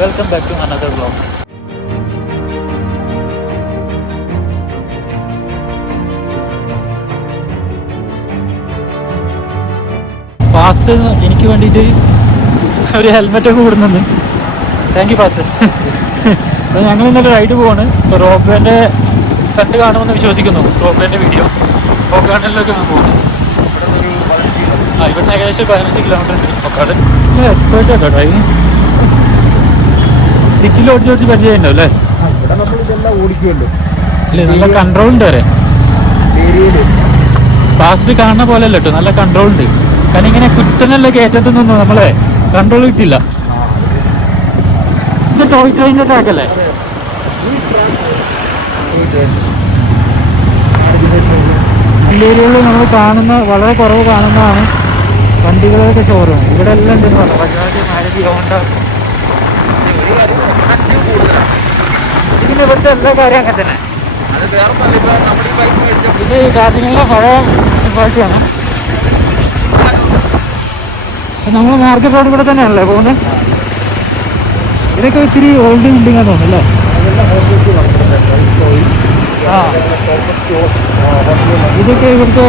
Welcome back to another vlog. ഫാസ്റ്റ് എനിക്ക് വേണ്ടിയിട്ട് ഒരു ഹെൽമെറ്റൊക്കെ കൂടുന്നുണ്ട്. താങ്ക് യു ഫാസ്റ്റ്. അപ്പോൾ ഞങ്ങൾ ഇന്നലെ റൈഡ് പോവാണ്. ഇപ്പോൾ റോപ്പ് വേൻ്റെ കണ്ട് കാണുമെന്ന് വിശ്വസിക്കുന്നു. റോപ്പ് വേൻ്റെ വീഡിയോ റോപ്പ് ഗാർഡനിലൊക്കെ പോകുന്നു. ഇവിടുന്ന് ഏകദേശം 15 കിലോമീറ്റർ ഉണ്ട് ഒക്കാട്. എക്സ്പേർട്ട് കേട്ടോ ഡ്രൈവിങ്. സിറ്റിയിൽ ഓടിച്ച് പരിചയം ഉണ്ടാവും അല്ലേ? ഇവിടെ നമ്മൾ ഇതെല്ലാം ഓടിക്കുമല്ലോ അല്ലേ? നല്ല കൺട്രോൾ ഉണ്ട് വരെ. ഫാസ്റ്റ് കാണുന്ന പോലെ അല്ല കേട്ടോ, നല്ല കൺട്രോൾ ഉണ്ട്. കാരണം ഇങ്ങനെ കുത്തനല്ല കയറ്റത്തൊന്നും നമ്മളെ കൺട്രോൾ കിട്ടില്ല. ഇത് ടോയ് ട്രെയിനിൻ്റെ ട്രാക്കല്ലേ? ഏരിയകളിൽ നമ്മൾ കാണുന്ന വളരെ കുറവ് കാണുന്നതാണ് വണ്ടികളൊക്കെ ഷോറൂം. ഇവിടെ എല്ലാം ഉണ്ടെന്ന് പറഞ്ഞു. ബജാജ്, മാരുതി, ഹോണ്ട. ഇതിന് ഇവിടുത്തെ എല്ലാ കാര്യം അങ്ങനെ തന്നെ. ഇത് ഈ കാർഷികളുടെ പഴയ മുനിസിപ്പാലിറ്റിയാണ്. നമ്മൾ മാർക്കറ്റ് റോഡ് ഇവിടെ തന്നെയാണല്ലേ പോകുന്നത്? ഇതൊക്കെ ഇത്തിരി ഓൾഡ് ബിൽഡിംഗ് ആണെന്ന് തോന്നുന്നു അല്ലേ? ഇതൊക്കെ ഇവിടുത്തെ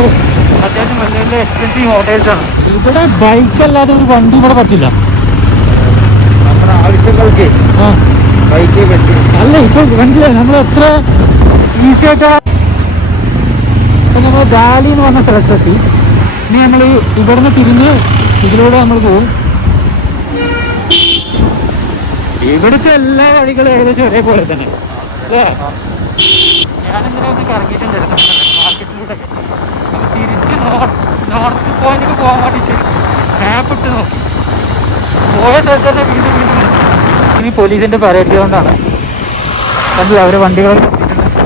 അത്യാവശ്യം വലിയ വലിയ എക്സ്പെൻസീവ് ഹോട്ടൽസാണ്. ഇവിടെ ബൈക്ക് അല്ലാതെ ഒരു വണ്ടി ഇവിടെ പറ്റില്ല. നമ്മുടെ ആവശ്യങ്ങൾക്ക് ബൈക്കേ പറ്റും. അല്ല ഇപ്പൊ വണ്ടിയില്ല, നമ്മൾ എത്ര ഈസി ആയിട്ടാ. ഇപ്പൊ നമ്മൾ ഡാലി എന്ന് പറഞ്ഞ സ്ഥലത്തെത്തി. ഇനി നമ്മൾ ഇവിടുന്ന് തിരിഞ്ഞ് ഇതിലൂടെ നമ്മൾ പോകും. ഇവിടുത്തെ എല്ലാ വഴികളും ഏകദേശം ഒരേപോലെ തന്നെ അല്ലേ? ഞാനിങ്ങനെ ഒന്ന് കറങ്ങിയിട്ടുണ്ടായിരുന്നു മാർക്കറ്റിലൂടെ. നമ്മൾ തിരിച്ച് നോർത്ത് പോയിന്റിൽ പോകാൻ വേണ്ടിയിട്ട് മാപ്പ് ഇട്ട് നോക്കി. പോയ സ്ഥലത്ത് തന്നെ വീണ്ടും വീണ്ടും ഇനി പോലീസിന്റെ പരേഡ് ഗ്രൗണ്ടാണ്. കണ്ടില്ല അവരെ വണ്ടികളൊക്കെ എത്തിയിട്ടുണ്ട്.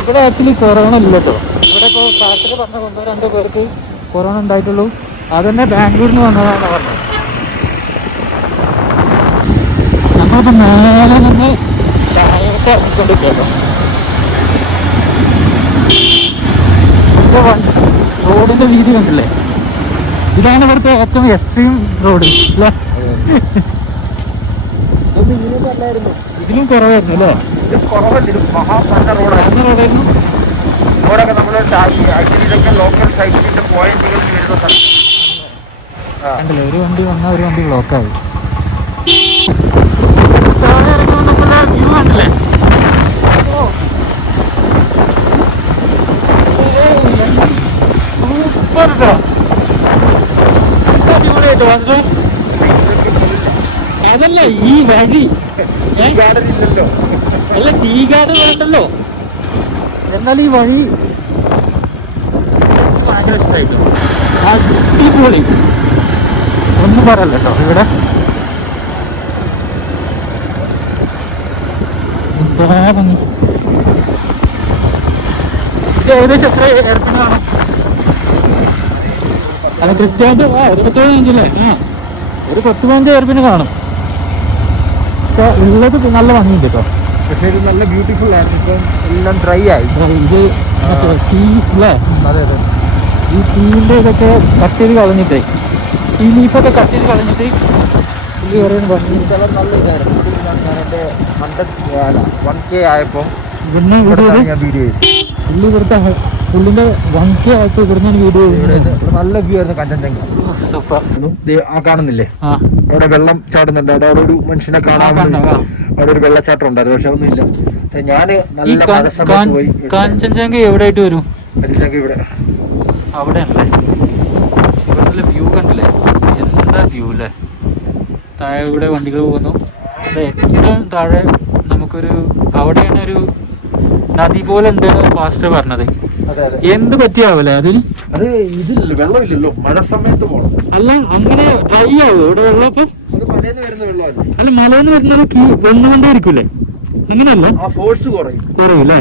ഇവിടെ ആക്ച്വലി കൊറോണ ഇല്ല കേട്ടോ. ഇവിടെ ഇപ്പോൾ കാട്ടിൽ പറഞ്ഞ 1-2 പേർക്ക് കൊറോണ ഉണ്ടായിട്ടുള്ളൂ. അതന്നെ ബാംഗ്ലൂരിൽ നിന്ന് വന്നതാണ് പറഞ്ഞത്. നമ്മളിപ്പോൾ നേരെ നിന്ന് താഴോട്ട് ഇറങ്ങിക്കൊണ്ട് കേട്ടോ. ഇപ്പോൾ റോഡിന്റെ വീതി കണ്ടില്ലേ? ഇതാണ് ഇവിടുത്തെ ഏറ്റവും എക്സ്ട്രീം റോഡ് അല്ലേ? ഇതിലും കുറവായിരുന്നു അല്ലേ? റോഡായിരുന്നു. റോഡൊക്കെ നമ്മൾ ഇതൊക്കെ ലോക്കൽ സൈറ്റിന്റെ പോയിന്റുകൾ വരുന്ന സ്ഥലം കണ്ടില്ലേ? ഒരു വണ്ടി വന്നാൽ ഒരു വണ്ടി ബ്ലോക്കായി. വ്യൂ കണ്ടില്ലേ? സൂപ്പർ അതല്ല ഈ വഴി ഇല്ലല്ലോ. അല്ല ടീ ഗാർഡൻ വേണ്ടല്ലോ. എന്നാൽ ഈ വഴി ഭയങ്കര ഇഷ്ടമായിട്ട് അടിപൊളി. ഒന്നും പറയല്ലോ കേട്ടോ. ഇവിടെ ഇത് ഏകദേശം എത്ര എയർപിൻ കാണും? അത് കൃത്യമായിട്ട് 27 ഒരു 10-15 എയർപിന് കാണും. പക്ഷെ ഉള്ളത് നല്ല ഭംഗിയുണ്ട് കേട്ടോ. പക്ഷേ ഇത് നല്ല ബ്യൂട്ടിഫുൾ ആണ്. ഇപ്പം എല്ലാം ഡ്രൈ ആയി. ഇത് മറ്റേ ടീ അല്ലേ? അതെ അതെ. ഈ ടീൻ്റെ ഇതൊക്കെ കട്ട് ചെയ്ത് കളഞ്ഞിട്ടേ, ഈ ലീഫൊക്കെ കട്ട് ചെയ്ത് കളഞ്ഞിട്ട് പുള്ളി പറയുന്ന ഭംഗി. ചില നല്ല ഇതായിരുന്നു. ഞാൻ എൻ്റെ 1K ആയപ്പോൾ ഇവിടുന്ന് വീഡിയോ പുള്ളി ഇവിടുത്തെ പുള്ളിൻ്റെ 1K ആയപ്പോൾ ഇവിടുന്ന് വീഡിയോ നല്ല വ്യൂ ആയിരുന്നു. കഞ്ചൻജംഗ സൂപ്പർ. ആ കാണുന്നില്ലേ? അവിടെ വെള്ളം ചാടുന്നുണ്ട്. അവിടെ ഒരു മനുഷ്യനെ കാണാൻ അവിടെ ഒരു വെള്ളച്ചാട്ടം ഉണ്ടായിരുന്നു. പക്ഷെ ഒന്നും ഇല്ല. ഞാന് പോയി. കാഞ്ചൻജംഗ എവിടെ ആയിട്ട് വരും? കാഞ്ചൻജംഗ ഇവിടെ അവിടെ ഉണ്ടല്ലേ? ഇവിടുത്തെ വ്യൂ കണ്ടില്ലേ? എന്താ വ്യൂ അല്ലേ? താഴെ ഇവിടെ വണ്ടികൾ പോകുന്നു. അവിടെ ഏറ്റവും താഴെ നമുക്കൊരു അവിടെയാണ് ഒരു നദി പോലെ ഉണ്ട് ഫാസ്റ്റ് പറഞ്ഞത്. എന്ത് പറ്റിയാവല്ലേ അതിന്? അത് ഇതില്ലല്ലോ, വെള്ളമില്ലല്ലോ. മഴ സമയത്ത് പോകണം. അല്ല അങ്ങനെ ഡ്രൈ ആവും ഇവിടെ വെള്ളം. അപ്പം അത് മലയിൽ വരുന്ന വെള്ളമല്ല. അല്ല മലയിൽ നിന്ന് വരുന്നത് വന്നുകൊണ്ടേയിരിക്കൂലേ? അങ്ങനെയല്ല, ഫോഴ്സ് കുറയൂല്ലേ?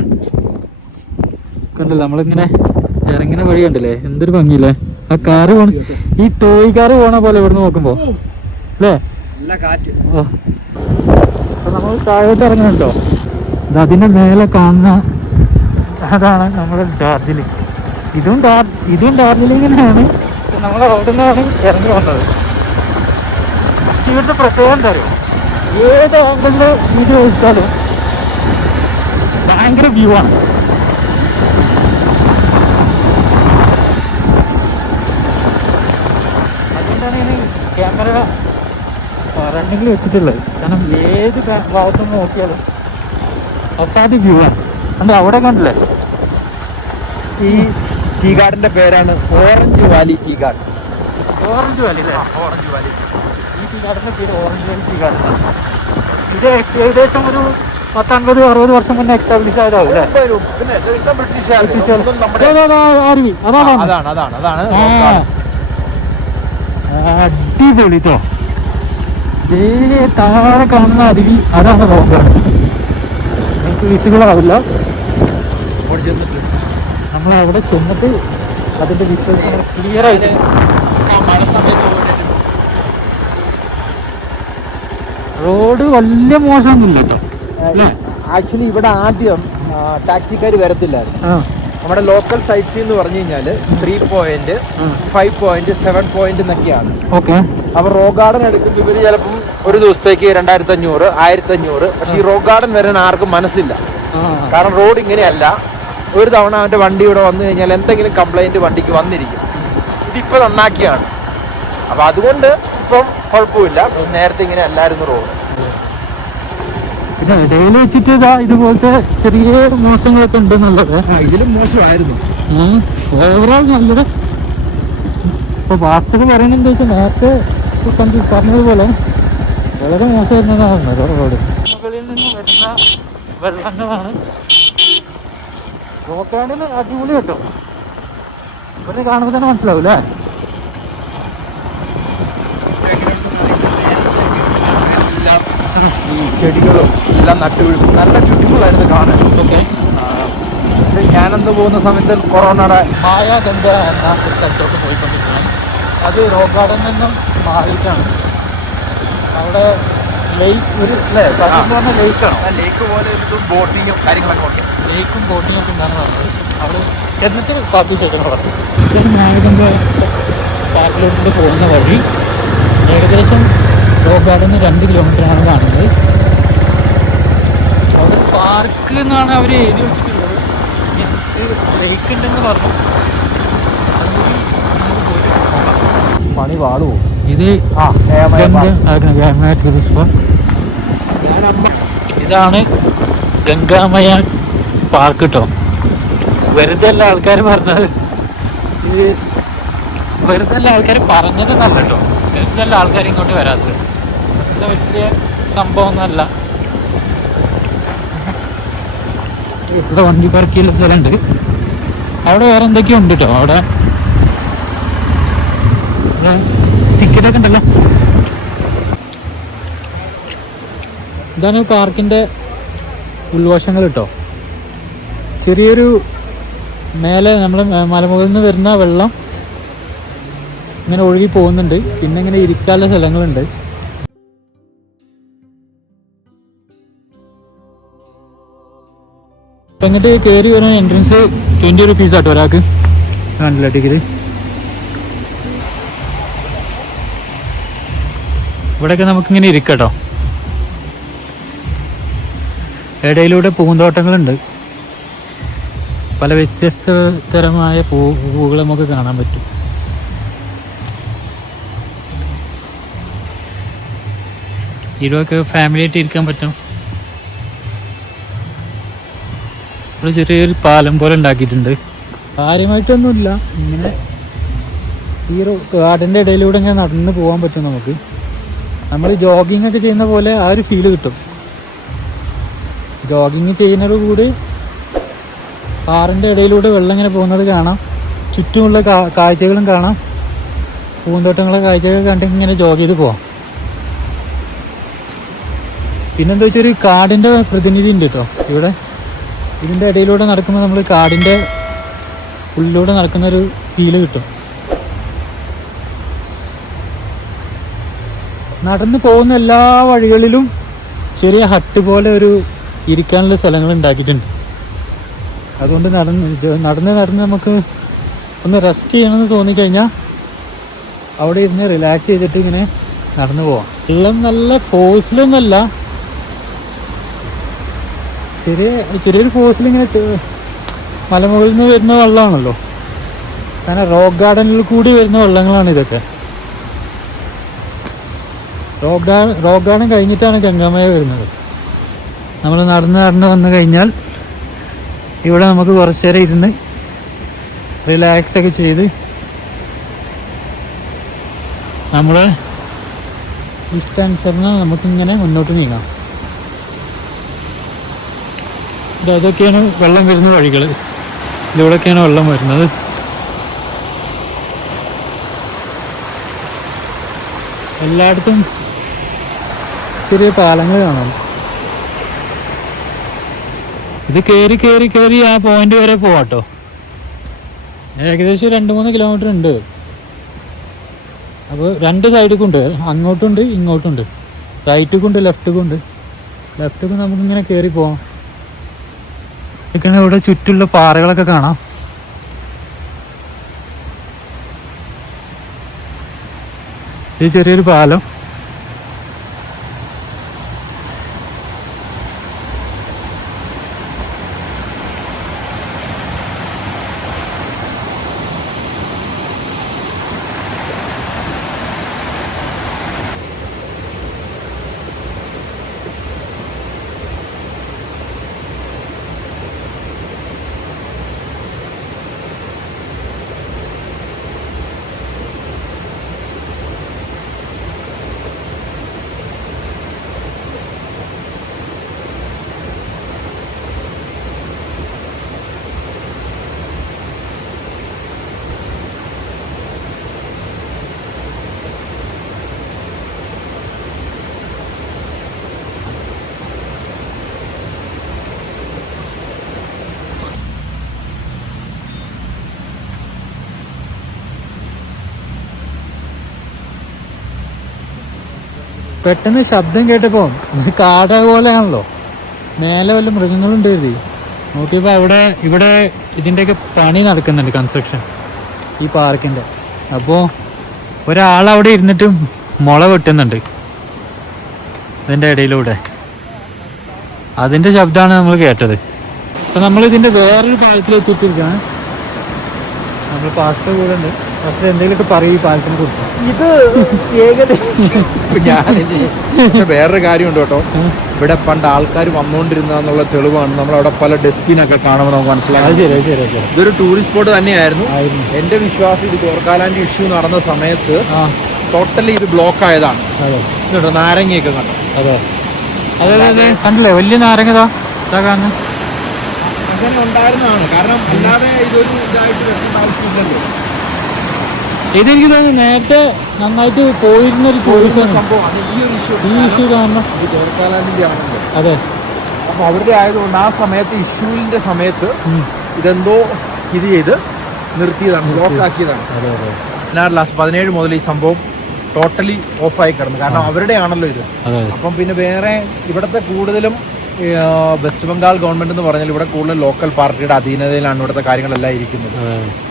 കണ്ടല്ലോ നമ്മളിങ്ങനെ ഇറങ്ങുന്ന വഴി കണ്ടില്ലേ? എന്തൊരു ഭംഗിയില്ലേ? ആ കാറ് പോണ, ഈ ടോയ് കാറ് പോണ പോലെ ഇവിടുന്ന് നോക്കുമ്പോ അല്ലേ? ഓ, അപ്പൊ നമ്മൾ താഴോട്ട് ഇറങ്ങുന്നുണ്ടോ? അതിന്റെ മേലെ കാണുന്ന അതാണ് നമ്മുടെ ഡാർജിലിംഗ്. ഇതും ഡാർജിലിംഗ് തന്നെയാണ്. നമ്മൾ അവിടെ നിന്നാണ് ഇറങ്ങി വന്നത്. ഇവിടുത്തെ പ്രത്യേകം എന്താ അറിയോ, ഏത് ആംഗിളിൽ ഇത് വെച്ചാലും ഭയങ്കര വ്യൂ ആണ്. അതുകൊണ്ടാണ് ഇങ്ങനെ ക്യാമറ റണ്ണിങ്ങിൽ വെച്ചിട്ടുള്ളത്. കാരണം ഏത് ഭാഗത്തുനിന്ന് നോക്കിയാലും അസാധ്യ വ്യൂ ആണ്. കണ്ടോ അവിടെ കണ്ടില്ലേ, ഈ ടീ ഗാർഡന്റെ പേരാണ് orange valley tea garden. Orange valley അല്ലേ? Orange valley. ഈ ടീ ഗാർഡന്റെ പേര് ഓറഞ്ച് വാലി ടീ ഗാർഡൻ. ഇത് ഏകദേശം ഒരു 50-60 വർഷം മുന്നേ എസ്റ്റാബ്ലിഷ് ആയതാവും അല്ലേ? അടിപൊളി ട്ടോ. താഴെ കാണുന്ന അരുവി അതാണ് റോക്ക് ഗാർഡൻ. നമുക്ക് വിസിബിൾ ആവില്ല. നമ്മൾ അവിടെ ചെന്നിട്ട് അതിന്റെ വിഷ്വൽസ് ക്ലിയർ ആയിട്ട് മഴ സമയത്ത് റോഡ് വലിയ മോശമൊന്നുമില്ല കേട്ടോ. ആക്ച്വലി ഇവിടെ ആദ്യം ടാക്സിക്കാർ വരത്തില്ലായിരുന്നു. നമ്മുടെ ലോക്കൽ സൈറ്റ്സ് എന്ന് പറഞ്ഞു കഴിഞ്ഞാല് 3 പോയിന്റ്, 5 പോയിന്റ്, 7 പോയിന്റ് എന്നൊക്കെയാണ്. ഓക്കെ. അപ്പൊ റോക്ക് ഗാർഡൻ എടുക്കുമ്പോൾ ഇവര് ചിലപ്പം ഒരു ദിവസത്തേക്ക് 2500, 1500. പക്ഷെ ഈ റോക്ക് ഗാർഡൻ വരാൻ ആർക്കും മനസ്സില്ല. കാരണം റോഡ് ഇങ്ങനെയല്ല. ഒരു തവണ അവന്റെ വണ്ടി ഇവിടെ വന്നു കഴിഞ്ഞാൽ എന്തെങ്കിലും കംപ്ലൈന്റ് വണ്ടിക്ക് വന്നിരിക്കും. ഇതിപ്പോ നന്നാക്കിയാണ്. അപ്പൊ അതുകൊണ്ട് ഇപ്പം കുഴപ്പമില്ല. നേരത്തെ ഇങ്ങനെ അല്ലായിരുന്നു റോഡ്. പിന്നെ ഇടയിൽ വെച്ചിട്ട് ഇതുപോലത്തെ ചെറിയ മോശങ്ങളൊക്കെ ഉണ്ടെന്നുള്ളത്. ഇതിലും മോശമായിരുന്നു. ഓവറോൾ നല്ലത്. ഇപ്പൊ വാസ്തവ പറയുന്നത് വെച്ചാൽ നേരത്തെ പറഞ്ഞതുപോലെ വളരെ മോശമായിരുന്നതാണ് റോഡ്. മുകളിൽ നിന്ന് വരുന്ന വെള്ളങ്ങളാണ്. റോക്കാടിന് അടിപൊളി കേട്ടോ. ഇവിടെ കാണുമ്പോൾ തന്നെ മനസ്സിലാവും അല്ലേ? ഈ ചെടികളും എല്ലാം നട്ടുപിടിച്ചു. നല്ല ബ്യൂട്ടിഫുൾ ആയിരുന്നു കാണാൻ. ഓക്കെ. ഞാനെന്ന് പോകുന്ന സമയത്ത് കൊറോണയുടെ മായാഗംഗ എന്ന ഒരു സ്ഥലത്തോട്ട് പോയിക്കൊണ്ടിരിക്കുകയാണ്. അത് റോക്ക് ഗാർഡനിൽ നിന്നും മാറിയിട്ടാണ്. അവിടെ ലേക്ക് ഒരു പറഞ്ഞ ലേക്കാണ്. ലേക്ക് പോലെ ബോട്ടിങ്ങും കാര്യങ്ങളൊക്കെ ഉണ്ട്. ലേക്കും ബോട്ടിങ്ങും ഒക്കെ ഉണ്ടാകുന്ന പറഞ്ഞത്. അവിടെ ചെന്നിട്ട് പാർട്ടി ശേഷം പറഞ്ഞു. ഇതൊരു മായാഗംഗ പാർക്കിലോട്ട് പോകുന്ന വഴി ഏകദേശം റോക്ക് ഗാർഡന് 2 കിലോമീറ്ററാണ് കാണുന്നത്. അവിടെ പാർക്ക് എന്നാണ് അവർ എഴുതി വെച്ചിട്ടുള്ളത്. ലേക്ക് ഉണ്ടെന്ന് പറഞ്ഞു. പണി പാടുവോ ഇത് ഇതാണ് ഗംഗാമയ പാർക്ക് കേട്ടോ. വെറുതെ അല്ല ആൾക്കാർ പറഞ്ഞത്. ഇത് വെറുതെ അല്ല ആൾക്കാർ പറഞ്ഞത് നല്ല കേട്ടോ. വെറുതെ അല്ല ആൾക്കാർ ഇങ്ങോട്ട് വരാത്തത്. വെറുതെ വലിയ സംഭവമൊന്നുമല്ല. ഇവിടെ വണ്ടി പാർക്ക് ചെയ്യുന്ന സ്ഥലമുണ്ട്. അവിടെ വേറെ എന്തൊക്കെയോ ഉണ്ട് കേട്ടോ. അവിടെ ടിക്കറ്റൊക്കെ ഉണ്ടല്ലോ. ഇതാണ് പാർക്കിൻ്റെ ഉൾവശങ്ങൾ കേട്ടോ. ചെറിയൊരു മേലെ നമ്മൾ മലമുകളിൽ നിന്ന് വരുന്ന വെള്ളം ഇങ്ങനെ ഒഴുകി പോകുന്നുണ്ട്. പിന്നെ ഇങ്ങനെ ഇരിക്കാനുള്ള സ്ഥലങ്ങളുണ്ട്. അപ്പം ഇങ്ങോട്ട് കയറി വരുന്ന എൻട്രൻസ് 20 rupees ആട്ടോ ഒരാൾക്ക്. കാണില്ല ടിക്കറ്റ്. ഇവിടെയൊക്കെ നമുക്കിങ്ങനെ ഇരിക്കട്ടോ. ഇടയിലൂടെ പൂന്തോട്ടങ്ങളുണ്ട്. പല വ്യത്യസ്ത തരമായ പൂവുകൾ നമുക്ക് കാണാൻ പറ്റും. ഇവിടെയൊക്കെ ഫാമിലി ആയിട്ട് ഇരിക്കാൻ പറ്റും. ഇവിടെ ചെറിയൊരു പാലം പോലെ ഉണ്ടാക്കിയിട്ടുണ്ട്. കാര്യമായിട്ടൊന്നുമില്ല. ഇങ്ങനെ ഈ ഗാർഡൻ്റെ ഇടയിലൂടെ ഇങ്ങനെ നടന്ന് പോകാൻ പറ്റും നമുക്ക്. നമ്മൾ ജോഗിങ് ഒക്കെ ചെയ്യുന്ന പോലെ ആ ഒരു ഫീല് കിട്ടും. ജോഗിങ് ചെയ്യുന്നതോട് കൂടി കാറിൻ്റെ ഇടയിലൂടെ വെള്ളം ഇങ്ങനെ പോകുന്നത് കാണാം. ചുറ്റുമുള്ള കാഴ്ചകളും കാണാം. പൂന്തോട്ടങ്ങളെ കാഴ്ചകൾ കണ്ട് ഇങ്ങനെ ജോഗ് ചെയ്ത് പോവാം. പിന്നെന്താ വെച്ചാൽ ഒരു കാടിൻ്റെ പ്രതിനിധി ഉണ്ട് കേട്ടോ ഇവിടെ. ഇതിൻ്റെ ഇടയിലൂടെ നടക്കുമ്പോൾ നമ്മൾ കാടിൻ്റെ ഉള്ളിലൂടെ നടക്കുന്നൊരു ഫീല് കിട്ടും. നടന്നു പോകുന്ന എല്ലാ വഴികളിലും ചെറിയ ഹട്ട് പോലെ ഒരു ഇരിക്കാനുള്ള സ്ഥലങ്ങൾ ഉണ്ടാക്കിയിട്ടുണ്ട്. അതുകൊണ്ട് നടന്ന് നമുക്ക് ഒന്ന് റെസ്റ്റ് ചെയ്യണമെന്ന് തോന്നിക്കഴിഞ്ഞാൽ അവിടെ ഇരുന്ന് റിലാക്സ് ചെയ്തിട്ട് ഇങ്ങനെ നടന്നു പോവാം. വെള്ളം നല്ല ഫോഴ്സിലൊന്നുമല്ല, ചെറിയൊരു ഫോഴ്സിൽ ഇങ്ങനെ മലമുകളിൽ നിന്ന് വരുന്ന വെള്ളമാണല്ലോ. കാരണം റോക്ക് ഗാർഡനിൽ കൂടി വരുന്ന വെള്ളങ്ങളാണ് ഇതൊക്കെ. റോക്ക് ഗാർഡൻ കഴിഞ്ഞിട്ടാണ് ഗംഗാമയ വരുന്നത്. നമ്മൾ നടന്ന് വന്നു കഴിഞ്ഞാൽ ഇവിടെ നമുക്ക് കുറച്ച് നേരം ഇരുന്ന് റിലാക്സ് ഒക്കെ ചെയ്ത് നമ്മളെ ഇഷ്ടാനുസരണം നമുക്കിങ്ങനെ മുന്നോട്ട് നീങ്ങാം. ഇതൊക്കെയാണ് വെള്ളം വരുന്ന വഴികൾ. ഇതിലൂടെയൊക്കെയാണ് വെള്ളം വരുന്നത്. എല്ലായിടത്തും ചെറിയ പാലങ്ങൾ കാണാം. ഇത് കയറി ആ പോയിന്റ് വരെ പോവാട്ടോ. ഏകദേശം 2-3 കിലോമീറ്റർ ഉണ്ട്. അപ്പോൾ 2 സൈഡിക്കുണ്ട്, അങ്ങോട്ടുണ്ട് ഇങ്ങോട്ടുണ്ട്, റൈറ്റിക്കുണ്ട് ലെഫ്റ്റിക്കുണ്ട്. ലെഫ്റ്റിക്ക് നമുക്കിങ്ങനെ കയറി പോവാം. ഇവിടെ ചുറ്റുള്ള പാറകളൊക്കെ കാണാം. ഇത് ചെറിയൊരു പാലം. പെട്ടെന്ന് ശബ്ദം കേട്ടപ്പോൾ കാട പോലെയാണല്ലോ. മേലെ വല്ല മൃഗങ്ങളുണ്ട് കരുതി നോക്കിയപ്പോൾ ഇവിടെ ഇതിൻ്റെയൊക്കെ പണി നടക്കുന്നുണ്ട്, കൺസ്ട്രക്ഷൻ ഈ പാർക്കിൻ്റെ. അപ്പോൾ ഒരാളവിടെ ഇരുന്നിട്ട് മുള വെട്ടുന്നുണ്ട് ഇതിൻ്റെ ഇടയിലൂടെ. അതിൻ്റെ ശബ്ദമാണ് നമ്മൾ കേട്ടത്. അപ്പം നമ്മളിതിൻ്റെ വേറൊരു പാലത്തിലെത്തിയിട്ടിരിക്കുകയാണ്. നമ്മൾ പാസ്റ്റർ കൂടെ ഉണ്ട്. പാസ്റ്റർ എന്തെങ്കിലുമൊക്കെ പറയും ഈ പാലത്തിനെ കുറിച്ച്. ഇത് ഏകദേശം വേറൊരു കാര്യമുണ്ട് കേട്ടോ. ഇവിടെ പണ്ട് ആൾക്കാർ വന്നുകൊണ്ടിരുന്നുള്ള തെളിവാണ്. നമ്മളവിടെ പല ഡസ്റ്റ്ബിനൊക്കെ കാണുമ്പോൾ നമുക്ക് മനസ്സിലാവും. ഇതൊരു ടൂറിസ്റ്റ് സ്പോട്ട് തന്നെയായിരുന്നു. എന്റെ വിശ്വാസം ഇത് ഗോർഖാലാൻഡ് ഇഷ്യൂ നടന്ന സമയത്ത് ടോട്ടലി ഇത് ബ്ലോക്ക് ആയതാണ്. കേട്ടോ, നാരങ്ങയൊക്കെ കണ്ടു. അതെ കണ്ടില്ലേ, വലിയ നാരങ്ങ അങ്ങനെ ഉണ്ടായിരുന്നതാണ്. കാരണം അല്ലാതെ ഇതൊരു ഇതായിട്ട് വെക്കേണ്ട ആവശ്യമില്ലല്ലോ. ഇതെനിക്ക് തോന്നുന്നു നേരത്തെ നന്നായിട്ട് പോയിരുന്നൊരു ടൂറിസം സംഭവമാണ് ഈ ഇഷ്യൂ കാരണം. ഗോർഖാലാൻഡിന്റെ ആണല്ലോ. അതെ, അപ്പൊ അവരുടെ ആയതുകൊണ്ട് ആ സമയത്ത് ഇഷ്യൂവിന്റെ സമയത്ത് ഇതെന്തോ ഇത് ചെയ്ത് നിർത്തിയതാണ്, ബ്ലോക്ക് ആക്കിയതാണ്. 17 മുതൽ ഈ സംഭവം ടോട്ടലി ഓഫായി കിടന്നു. കാരണം അവരുടെ ആണല്ലോ ഇത്. അപ്പം പിന്നെ വേറെ ഇവിടുത്തെ കൂടുതലും വെസ്റ്റ് ബംഗാൾ ഗവൺമെന്റ് എന്ന് പറഞ്ഞാൽ ഇവിടെ കൂടുതൽ ലോക്കൽ പാർട്ടിയുടെ അധീനതയിലാണ് ഇവിടുത്തെ കാര്യങ്ങളെല്ലാം ഇരിക്കുന്നത്.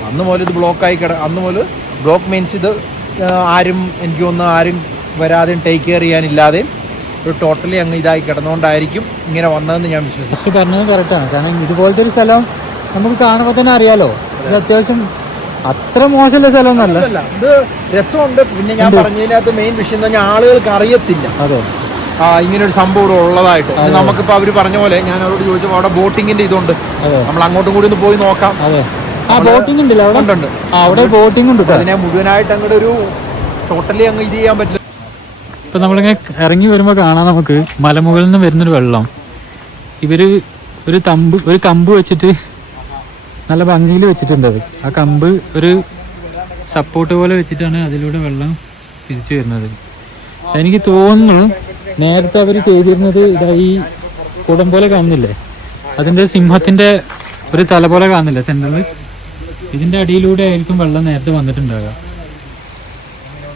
അന്ന് മുതൽ ഇത് ബ്ലോക്കായി അന്ന് മുതൽ ബ്ലോക്ക് മീൻസ് ഇത് ആരും എനിക്ക് തോന്നുന്നു ആരും വരാതെയും ടേക്ക് കെയർ ചെയ്യാനില്ലാതെയും ഒരു ടോട്ടലി അങ്ങ് ഇതായി കിടന്നുകൊണ്ടായിരിക്കും ഇങ്ങനെ വന്നതെന്ന് ഞാൻ വിശ്വസിച്ചു. പറഞ്ഞത് കറക്റ്റാണ്. കാരണം ഇതുപോലത്തെ ഒരു സ്ഥലം നമുക്ക് കാണുമ്പോൾ തന്നെ അറിയാലോ, ഇത് അത്യാവശ്യം അത്ര മോശമുള്ള സ്ഥലമൊന്നുമല്ല. ഇത് രസമുണ്ട്. പിന്നെ ഞാൻ പറഞ്ഞതിനകത്ത് മെയിൻ വിഷയം എന്ന് പറഞ്ഞാൽ ആളുകൾക്ക് അറിയത്തില്ല ഇങ്ങനെ ഒരു സംഭവം ഇവിടെ ഉള്ളതായിട്ട്. നമുക്കിപ്പോൾ അവർ പറഞ്ഞ പോലെ ഞാൻ അവരോട് ചോദിച്ചപ്പോൾ അവിടെ ബോട്ടിങ്ങിന്റെ ഇതുണ്ട്, നമ്മൾ അങ്ങോട്ടും കൂടി ഒന്ന് പോയി നോക്കാം. ബോട്ടിംഗ് ഉണ്ടല്ലോ അവിടെ. അവിടെ ബോട്ടിംഗ് ഉണ്ട്. അതിനെ മുഴുവനായിട്ട് അങ്ങോട്ട് ഒരു ടോട്ടലി അങ്ങ് ഇത് ചെയ്യാൻ പറ്റില്ല. ഇപ്പൊ നമ്മളിങ്ങനെ ഇറങ്ങി വരുമ്പോൾ കാണാം നമുക്ക് മലമുകളിൽ നിന്ന് വരുന്നൊരു വെള്ളം. ഇവര് ഒരു കമ്പ് വെച്ചിട്ട് നല്ല ഭംഗിയിൽ വെച്ചിട്ടുണ്ട്. ആ കമ്പ് ഒരു സപ്പോർട്ട് പോലെ വെച്ചിട്ടാണ് അതിലൂടെ വെള്ളം തിരിച്ചു വരുന്നത്. എനിക്ക് തോന്നുന്നു നേരത്തെ അവർ ചെയ്തിരുന്നത് ഈ കുടം പോലെ കാണുന്നില്ലേ, അതിൻ്റെ സിംഹത്തിൻ്റെ ഒരു തല പോലെ കാണുന്നില്ല സെൻറ്ററിൽ. ഇതിൻ്റെ അടിയിലൂടെ ആയിരിക്കും വെള്ളം നേരത്തെ വന്നിട്ടുണ്ടാകുക.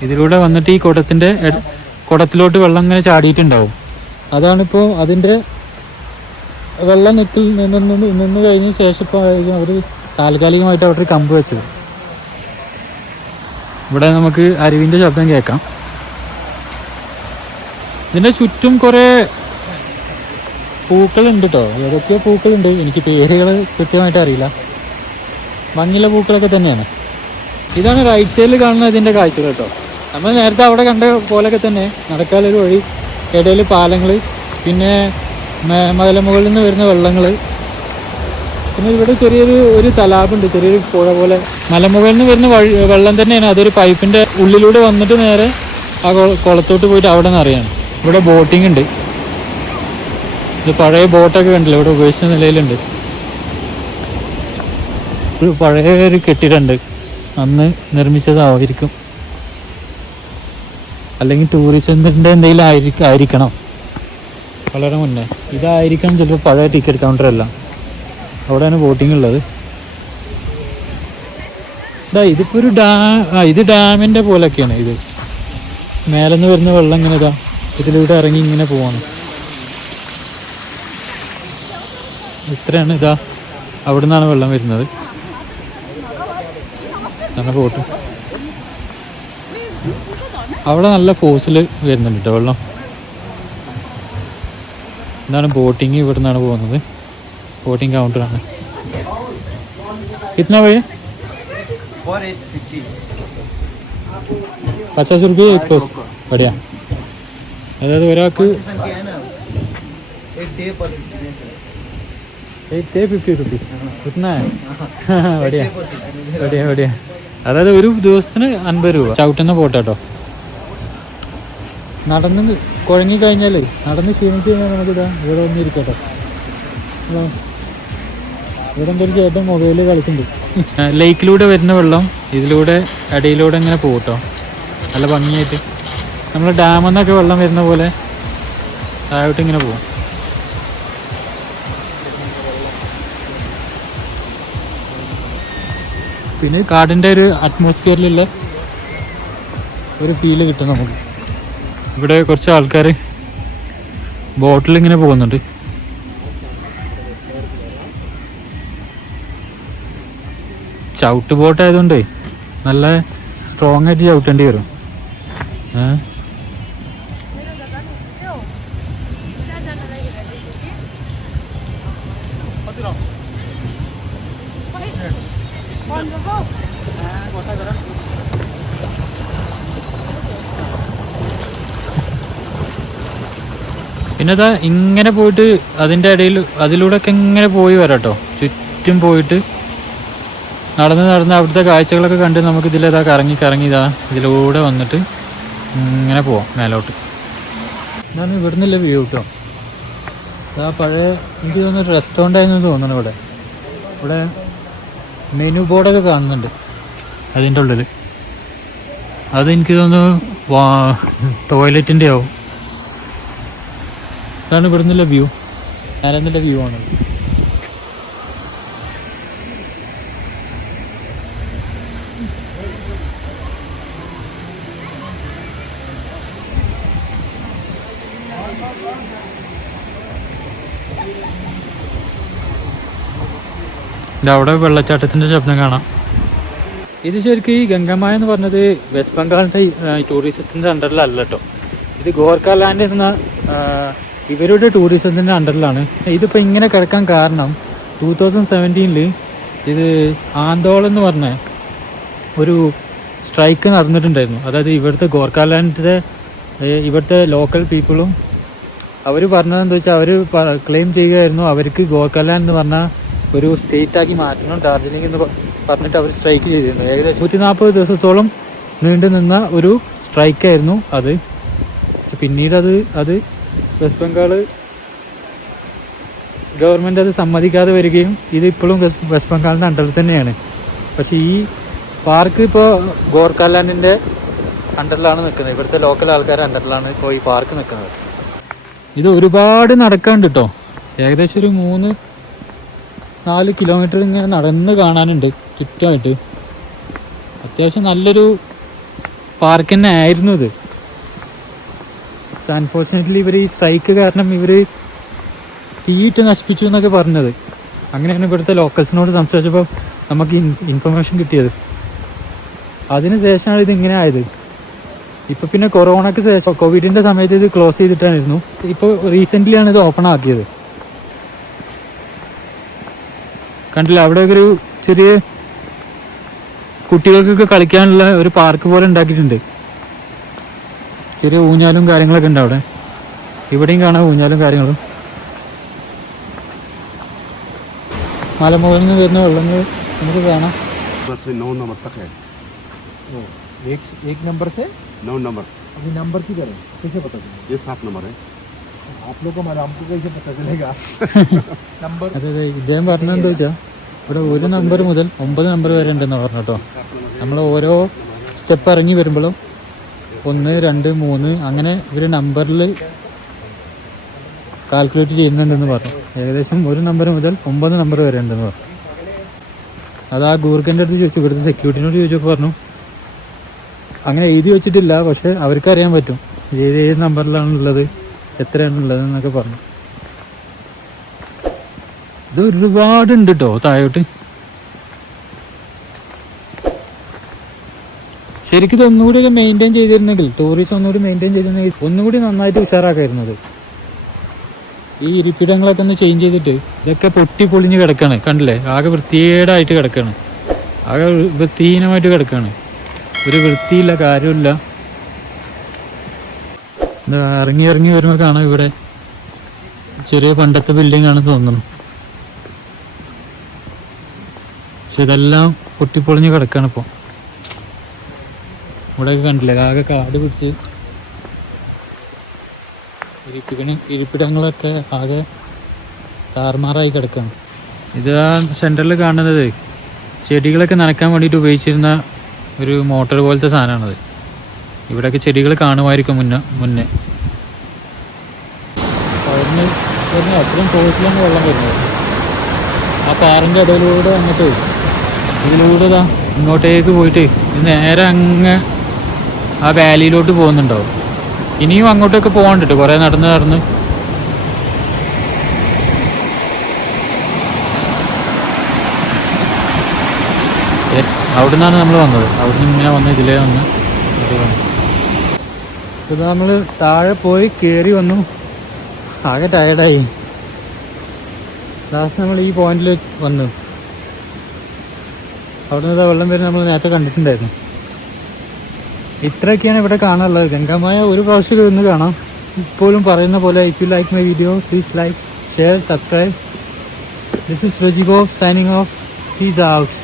ഇതിലൂടെ വന്നിട്ട് ഈ കുടത്തിലോട്ട് വെള്ളം ഇങ്ങനെ ചാടിയിട്ടുണ്ടാവും. അതാണിപ്പോൾ അതിൻ്റെ വെള്ളം നിന്ന് കഴിഞ്ഞ ശേഷം ഇപ്പോൾ അവർ താൽക്കാലികമായിട്ട് അവിടെ ഒരു കമ്പ് വെച്ചത്. ഇവിടെ നമുക്ക് അരുവിൻ്റെ ശബ്ദം കേൾക്കാം. ഇതിൻ്റെ ചുറ്റും കുറേ പൂക്കളുണ്ട് കേട്ടോ. ഏതൊക്കെയോ പൂക്കളുണ്ട്, എനിക്ക് പേരുകൾ കൃത്യമായിട്ട് അറിയില്ല. മഞ്ഞുള്ള പൂക്കളൊക്കെ തന്നെയാണ്. ഇതാണ് റൈറ്റ് സൈഡിൽ കാണുന്ന ഇതിൻ്റെ കാഴ്ചകൾ കേട്ടോ. നമ്മൾ നേരത്തെ അവിടെ കണ്ട പോലെയൊക്കെ തന്നെ നടക്കാനൊരു വഴി, ഇടയിൽ പാലങ്ങൾ, പിന്നെ മലമുകളിൽ നിന്ന് വരുന്ന വെള്ളങ്ങൾ, പിന്നെ ഇവിടെ ഒരു തലാബുണ്ട്, ചെറിയൊരു പുഴ പോലെ. മലമുകളിൽ നിന്ന് വരുന്ന വെള്ളം തന്നെയാണ്. അതൊരു പൈപ്പിൻ്റെ ഉള്ളിലൂടെ വന്നിട്ട് നേരെ ആ കുളത്തോട്ട് പോയിട്ട് അവിടെ നിന്ന് അറിയാണ്. ഇവിടെ ബോട്ടിംഗ് ഉണ്ട്. ഇത് പഴയ ബോട്ടൊക്കെ കണ്ടില്ല, ഇവിടെ ഉപേക്ഷിച്ച നിലയിലുണ്ട്. ഒരു പഴയ ഒരു കെട്ടിടമുണ്ട്, അന്ന് നിർമ്മിച്ചതായിരിക്കും, അല്ലെങ്കിൽ ടൂറിസത്തിൻ്റെ എന്തെങ്കിലും ആയിരിക്കണം, വളരെ മുന്നേ. ഇതായിരിക്കണം ചിലപ്പോൾ പഴയ ടിക്കറ്റ് കൗണ്ടർ അല്ല. അവിടെയാണ് ബോട്ടിംഗ് ഉള്ളത്. ഇതിപ്പോൾ ഒരു ഇത് ഡാമിൻ്റെ പോലൊക്കെയാണ്. ഇത് മേലെന്ന് വരുന്ന വെള്ളം ഇങ്ങനെ ഇതിലൂടെ ഇറങ്ങി ഇങ്ങനെ പോവാണ്. ഇത്രയാണ് അവിടെ നിന്നാണ് വെള്ളം വരുന്നത്. ബോട്ട് അവിടെ നല്ല ഫോഴ്സിൽ വരുന്നുണ്ട് കേട്ടോ വെള്ളം. ഇതാണ് ബോട്ടിങ്. ഇവിടെ നിന്നാണ് പോകുന്നത്. ബോട്ടിങ് കൗണ്ടറാണ്. कितना भैया? 50 रुपये एक कोस. बढ़िया. അതായത് ഒരാൾക്ക് एक थे 50 रुपये. कितना है? बढ़िया बढ़िया बढ़िया. അതായത് ഒരു ദിവസത്തിന് 50 രൂപ. ചവിട്ടുന്ന പോട്ടാട്ടോ. നടന്ന് കുഴങ്ങി കഴിഞ്ഞാൽ, നടന്ന് ക്ഷീണിച്ച് കഴിഞ്ഞാൽ നമുക്കിതാ ഇവിടെ വന്നിരിക്കട്ടോ. ഇവിടെ എന്തൊരു ചേട്ടൻ മൊബൈലിൽ കളിക്കുന്നുണ്ട്. ലേക്കിലൂടെ വരുന്ന വെള്ളം ഇതിലൂടെ അടിയിലൂടെ ഇങ്ങനെ പോകട്ടോ, നല്ല ഭംഗിയായിട്ട്. നമ്മൾ ഡാമിൽ നിന്നൊക്കെ വെള്ളം വരുന്ന പോലെ താഴോട്ട് ഇങ്ങനെ പോകും. പിന്നെ കാടിൻ്റെ ഒരു അറ്റ്മോസ്ഫിയറിലുള്ള ഒരു ഫീല് കിട്ടും നമുക്ക്. ഇവിടെ കുറച്ച് ആൾക്കാർ ബോട്ടിൽ ഇങ്ങനെ പോകുന്നുണ്ട്. ചവിട്ട് ബോട്ടായതുകൊണ്ട് നല്ല സ്ട്രോങ് ആയിട്ട് ചവിട്ടേണ്ടി വരും. പിന്നെ ഇങ്ങനെ പോയിട്ട് അതിൻ്റെ ഇടയിൽ അതിലൂടെ ഒക്കെ ഇങ്ങനെ പോയി വരാട്ടോ. ചുറ്റും പോയിട്ട് നടന്ന് അവിടുത്തെ കാഴ്ചകളൊക്കെ കണ്ട് നമുക്ക് ഇതിലേതാ കറങ്ങി ഇതിലൂടെ വന്നിട്ട് ഇങ്ങനെ പോവാം മേലോട്ട്. ഇതാണ് ഇവിടെ നിന്നുള്ള വ്യൂ കേട്ടോ. പഴയ എനിക്ക് തോന്നുന്നു റെസ്റ്റോറൻ്റ് ആയിരുന്നു തോന്നുന്നു. ഇവിടെ മെനു ബോർഡൊക്കെ കാണുന്നുണ്ട് അതിൻ്റെ ഉള്ളിൽ. അതെനിക്ക് തോന്നുന്നു ടോയ്ലറ്റിൻ്റെ ആവും. ഇതാണ് ഇവിടെ നിന്നുള്ള വ്യൂ. ആരെന്നുള്ള വ്യൂ ആണ്. അവിടെ വെള്ളച്ചാട്ടത്തിൻ്റെ ശബ്ദം കാണാം. ഇത് ശരിക്കും ഈ ഗംഗമായ എന്ന് പറഞ്ഞത് വെസ്റ്റ് ബംഗാളിൻ്റെ ടൂറിസത്തിൻ്റെ അണ്ടറിലല്ല കേട്ടോ. ഇത് ഗോർഖാലാൻഡ് എന്ന ഇവരുടെ ടൂറിസത്തിൻ്റെ അണ്ടറിലാണ്. ഇതിപ്പോൾ ഇങ്ങനെ കിടക്കാൻ കാരണം 2017 ഇത് ആന്തോളം എന്ന് പറഞ്ഞ ഒരു സ്ട്രൈക്ക് നടന്നിട്ടുണ്ടായിരുന്നു. അതായത് ഇവിടുത്തെ ഗോർഖാലാൻഡിൻ്റെ ഇവിടുത്തെ ലോക്കൽ പീപ്പിളും അവർ പറഞ്ഞതെന്താ വെച്ചാൽ അവർ ക്ലെയിം ചെയ്യുകയായിരുന്നു അവർക്ക് ഗോർഖാലാൻഡ് എന്ന് പറഞ്ഞാൽ ഒരു സ്റ്റേറ്റാക്കി മാറ്റണം ഡാർജിലിംഗ് എന്ന് പറഞ്ഞിട്ട് അവർ സ്ട്രൈക്ക് ചെയ്തിരുന്നു. ഏകദേശം 140 ദിവസത്തോളം നീണ്ടു നിന്ന ഒരു സ്ട്രൈക്കായിരുന്നു അത്. പിന്നീട് അത് വെസ്റ്റ് ബംഗാൾ ഗവൺമെൻറ് അത് സമ്മതിക്കാതെ വരികയും ഇത് ഇപ്പോഴും വെസ്റ്റ് ബംഗാളിൻ്റെ അണ്ടറിൽ തന്നെയാണ്. പക്ഷേ ഈ പാർക്ക് ഇപ്പോൾ ഗോർഖാലാൻഡിൻ്റെ അണ്ടറിലാണ് നിൽക്കുന്നത്. ഇവിടുത്തെ ലോക്കൽ ആൾക്കാരുടെ അണ്ടറിലാണ് ഇപ്പോൾ ഈ പാർക്ക് നിൽക്കുന്നത്. ഇത് ഒരുപാട് നടക്കാണ്ട് കേട്ടോ. ഏകദേശം ഒരു 3-4 കിലോമീറ്റർ ഇങ്ങനെ നടന്ന് കാണാനുണ്ട് ചുറ്റുമായിട്ട്. അത്യാവശ്യം നല്ലൊരു പാർക്ക് തന്നെ ആയിരുന്നു ഇത്. അൺഫോർച്ചുനേറ്റ്ലി ഇവർ ഈ സ്ട്രൈക്ക് കാരണം ഇവർ തീയിട്ട് നശിപ്പിച്ചു എന്നൊക്കെ പറഞ്ഞത്. അങ്ങനെയാണ് ഇവിടുത്തെ ലോക്കൽസിനോട് സംസാരിച്ചപ്പോൾ നമുക്ക് ഇൻഫർമേഷൻ കിട്ടിയത്. അതിന് ശേഷമാണ് ഇതിങ്ങനെ ആയത്. ഇപ്പൊ പിന്നെ കൊറോണക്ക് ശേഷം കോവിഡിന്റെ സമയത്ത് ഇത് ക്ലോസ് ചെയ്തിട്ടായിരുന്നു. ഇപ്പൊ റീസെന്റ് ആണ് ഇത് ഓപ്പൺ ആക്കിയത്. കണ്ടില്ല, അവിടെ ഒരു ചെറിയ കുട്ടികൾക്കൊക്കെ കളിക്കാനുള്ള ഒരു പാർക്ക് പോലെ ഉണ്ടാക്കിയിട്ടുണ്ട്. ചെറിയ ഊഞ്ഞാലും കാര്യങ്ങളൊക്കെ ഉണ്ട് അവിടെ. ഇവിടെയും കാണാം ഊഞ്ഞാലും കാര്യങ്ങളും. മലമുകളിൽ നിന്ന് വരുന്ന വെള്ളങ്ങൾ നമുക്ക് കാണാം. 9 नंबर तक है। एक नंबर से 9 नंबर। अभी नंबर की करें कैसे पता चलेगा? ये 7 नंबर है। आप लोग को मालूम, हमको कैसे पता चलेगा? नंबर അതെ ഇദ്ദേഹം പറഞ്ഞെന്താ വെച്ചാൽ ഇവിടെ 1 നമ്പർ മുതൽ 9 നമ്പർ വരെ ഉണ്ടെന്ന് പറഞ്ഞു കേട്ടോ. നമ്മൾ ഓരോ സ്റ്റെപ്പ് ഇറങ്ങി വരുമ്പോഴും 1, 2, 3 അങ്ങനെ ഇവർ നമ്പറിൽ കാൽക്കുലേറ്റ് ചെയ്യുന്നുണ്ടെന്ന് പറഞ്ഞു. ഏകദേശം 1 നമ്പർ മുതൽ 9 നമ്പർ വരെ ഉണ്ടെന്ന് പറഞ്ഞു. അത് ആ ഗൂർഖൻ്റെ അടുത്ത് ചോദിച്ചു, ഇവിടുത്തെ സെക്യൂരിറ്റിനോട് ചോദിച്ചപ്പോൾ പറഞ്ഞു അങ്ങനെ എഴുതി വെച്ചിട്ടില്ല, പക്ഷെ അവർക്ക് അറിയാൻ പറ്റും ഏത് നമ്പറിലാണുള്ളത്, എത്രയാണുള്ളത് എന്നൊക്കെ പറഞ്ഞു. ഇത് ഒരുപാടുണ്ട് കേട്ടോ താഴോട്ട്. ശരിക്കും ഇത് ഒന്നുകൂടി മെയിൻറ്റെയിൻ ചെയ്തിരുന്നെങ്കിൽ, ടൂറിസം ഒന്നുകൂടി മെയിൻറ്റെയിൻ ചെയ്തിരുന്നെങ്കിൽ ഒന്നുകൂടി നന്നായിട്ട് ഉഷാറാക്കായിരുന്നത്. ഈ ഇരിപ്പിടങ്ങളൊക്കെ ഒന്ന് ചേഞ്ച് ചെയ്തിട്ട് ഇതൊക്കെ പൊട്ടി പൊളിഞ്ഞ് കിടക്കാണ്. കണ്ടില്ലേ, ആകെ വൃത്തികേടായിട്ട് കിടക്കാണ്, ആകെ വൃത്തിഹീനമായിട്ട് കിടക്കാണ്. ഒരു വൃത്തിയില്ല, കാര്യമില്ല. എന്താ ഇറങ്ങി ഇറങ്ങി വരുമ്പോൾ കാണാം ഇവിടെ ചെറിയ പണ്ടത്തെ ബിൽഡിംഗ് ആണെന്ന് തോന്നുന്നു. പക്ഷെ ഇതെല്ലാം പൊട്ടിപ്പൊളിഞ്ഞ് കിടക്കാണ് ഇപ്പോൾ. ഇവിടെയൊക്കെ കണ്ടില്ലേ, ആകെ കാട് പിടിച്ച് ഇരിപ്പിടങ്ങളൊക്കെ ആകെ താറുമാറായി കിടക്കാണ്. ഇത് ആ സെൻറ്ററിൽ കാണുന്നത് ചെടികളൊക്കെ നനയ്ക്കാൻ വേണ്ടിയിട്ട് ഉപയോഗിച്ചിരുന്ന ഒരു മോട്ടോർ പോലത്തെ സാധനമാണത്. ഇവിടെയൊക്കെ ചെടികൾ കാണുമായിരിക്കും മുന്നേ. അതിന് അത്രയും കോഴ്സിലാണ് വെള്ളം വരുന്നത്. ആ പാറിൻ്റെ ഇടയിലൂടെ വന്നിട്ട് ഇതിലൂടെ ഇങ്ങോട്ടേക്ക് പോയിട്ട് നേരെ അങ്ങ് ആ വാലിയിലോട്ട് പോകുന്നുണ്ടാവും. ഇനിയും അങ്ങോട്ടൊക്കെ പോകാണ്ടിട്ട് കുറേ നടന്ന് അവിടെ നിന്നാണ് നമ്മൾ വന്നത്. അവിടെ നിന്ന് ഇങ്ങനെ വന്ന് ഇതിലേ വന്ന് ഇത് നമ്മൾ താഴെ പോയി കയറി വന്നു. ആകെ ടയർഡായി. ലാസ്റ്റ് നമ്മൾ ഈ പോയിന്റിൽ വന്നു. അവിടെ നിന്ന് വെള്ളം വരുന്ന നമ്മൾ നേരത്തെ കണ്ടിട്ടുണ്ടായിരുന്നു. ഇത്രയൊക്കെയാണ് ഇവിടെ കാണാനുള്ളത്. ഗംഗാമായ ഒരു പ്രാവശ്യം ഒന്ന് കാണാം. ഇപ്പോഴും പറയുന്ന പോലെ, if you like my video please like, share, subscribe. This is Rajibo signing off. Peace out.